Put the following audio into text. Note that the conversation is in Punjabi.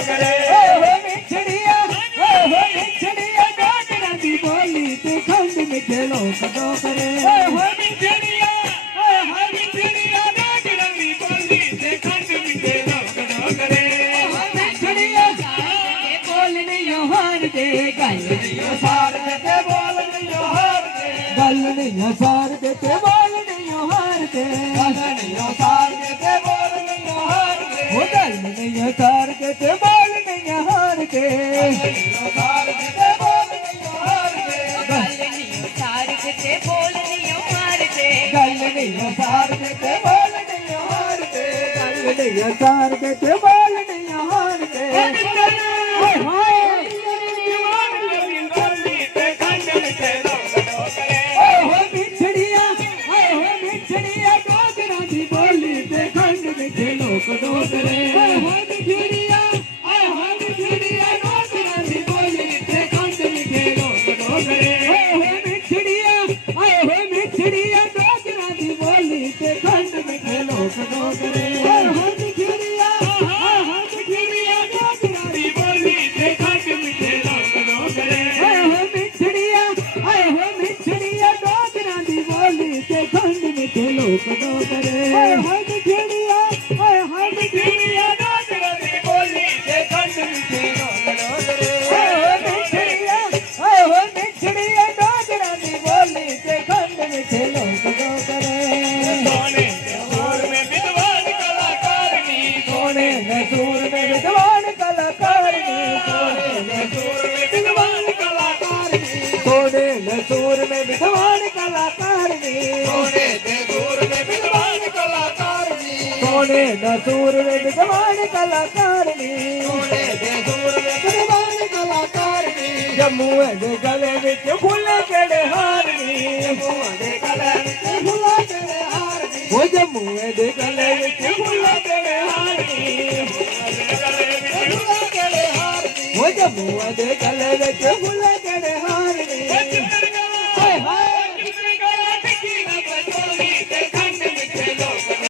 ਡੋਗਰੇ ਮਿੱਠੜੀਆਂ ਡੋਗਰਾਂ ਦੀ ਬੋਲੀ ਤੇ ਖੰਡ ਮਿੱਠੇ ਲੋਕ ਡੋਗਰੇ ਮਿੱਠੜੀਆਂ ਮਿੱਠੜੀਆਂ ਡੋਗਰਾਂ ਦੀ ਬੋਲੀ ਤੇ ਖੰਡ ਮਿੱਠੇ ਲੋਕ ਡੋਗਰੇ ਮਿੱਠੜੀਆਂ ਬੋਲਣੀਆਂ ਹਾਰ ਦੇ ਗੱਲ ਨਹੀਂ ਸਾਰ ਤੇ ਬੋਲਣੀਆਂ ਹਾਰ ਦੇ ਗੱਲ ਨਹੀਂ ਸਾਰ ਦੇ ਤੇ ਬੋਲਣੀਆਂ ਹਾਰ ਦੇ ਨਹੀਂ ਸਾਰ ਤੇ ਬੋਲਣੀਆਂ ਹਾਰ ਦੇ ਉਹ ਗੱਲ ਨਹੀਂ ਸਾਰ ਦੇ ਤੇ ਬੋਲਣੀਆਂ ਹਾਰ ਦੇ ਸਾਰ ਤੇ ਬੋਲਣੀਆਂ ਹਾਰ ਦੇ ਗੱਲ ਨਹੀਂ ਸਾਰ ਦੇ ਤੇ ਬੋਲਣੀਆਂ ਹਾਰ ਦੇ ਗੱਲ ਨਹੀਂ ਸਾਰ ਦੇ ਤੇ ਬੋਲਣੀਆਂ ਹਾਰ ਦੇ ਮਿੱਠੜੀਆਂ ਡੋਗਰਾਂ ਦੀ ਬੋਲੀ ਤੇ ਖੰਡ ਮਿੱਠੇ ਲੋਕ ਡੋਗਰੇ ਮਿੱਠੜੀਆਂ ਡੋਗਰਾਂ ਦੀ ਬੋਲੀ ਤੇ ਖੰਡ ਮਿੱਠੇ ਲੋਕ ਡੋਗਰੇ ਮਿੱਠੜੀਆਂ ਡੋਗਰਾਂ ਦੀ ਬੋਲੀ ਤੇ ਖੰਡ ਮਿੱਠੇ ਲੋਕ ਡੋਗਰੇ ਮਿੱਠੜੀਆਂ ਡੋਗਰਾਂ ਦੀ ਬੋਲੀ ਤੇ ਖੰਡ ਮਿੱਠੇ ਲੋਕ ਡੋਗਰੇ ਮਿੱਠੜੀਆਂ ਡੋਗਰਾਂ ਦੀ ਬੋਲੀ ਤੇ ਖੰਡ ਮਿੱਠੇ ਲੋਕ ਡੋਗਰੇ ਮਿੱਠੜੀਆਂ ਡੋਗਰਾਂ ਦੀ ਬੋਲੀ ਤੇ ਖੰਡ ਮਿੱਠੇ ਲੋਕ ਡੋਗਰੇ ਮਿੱਠੜੀਆਂ ਡੋਗਰਾਂ ਦੀ ਬੋਲੀ ਤੇ ਖੰਡ ਮਿੱਠੇ ਲੋਕ ਡੋਗਰੇ ਸੋਨੇ ਸੂਰ ਮੇ ਵਿਦਵਾਨ ਕਲਾਕਾਰ ਨੀ ਸੋਨੇ ਨਸੂਰ ਮੇ ਵਿਦਵਾਨ ਕਲਾਕਾਰ ਨੀ ਸੂਰ ਮੇ ਵਿਦਵਾਨ ਕਲਾਕਾਰ ਨੀ ਸੋਨੇ ਨਸੂਰ ਮੇ ਵਿਦਵਾਨ ਕਲਾਕਾਰ ਨੀ ਸੋਨੇ ਦੇ ਸੂਰ ਮੇ ਵਿਦਵਾਨ ਕਲਾਕਾਰ ਨੀ ਸੋਨੇ ਨਸੂਰ ਮੇ ਵਿਦਵਾਨ ਕਲਾਕਾਰ ਨੀ ਸੋਨੇ ਦੇ ਸੂਰ ਮੇ ਵਿਦਵਾਨ ਕਲਾਕਾਰ ਨੀ ਜੰਮੂ ਦੇ ਗਲੇ ਵਿੱਚ ਫੁੱਲੇ ਕਿਹੜੇ ਹਾਰ ਨੀ ਜੰਮੂ ਦੇ ਗਲੇ ਵਿੱਚ ਫੁੱਲਾਂ ਦੇ ਹਾਰ ਨੀ ਉਹ ਜੰਮੂ ਦੇ ਗਲੇ ਵਿੱਚ ਫੁੱਲਾਂ ਦੇ ਹਾਰ ਨੀ ਗਲੇ ਵਿੱਚ ਫੁੱਲਾਂ ਦੇ ਹਾਰ ਨੀ ਉਹ ਜੰਮੂ ਦੇ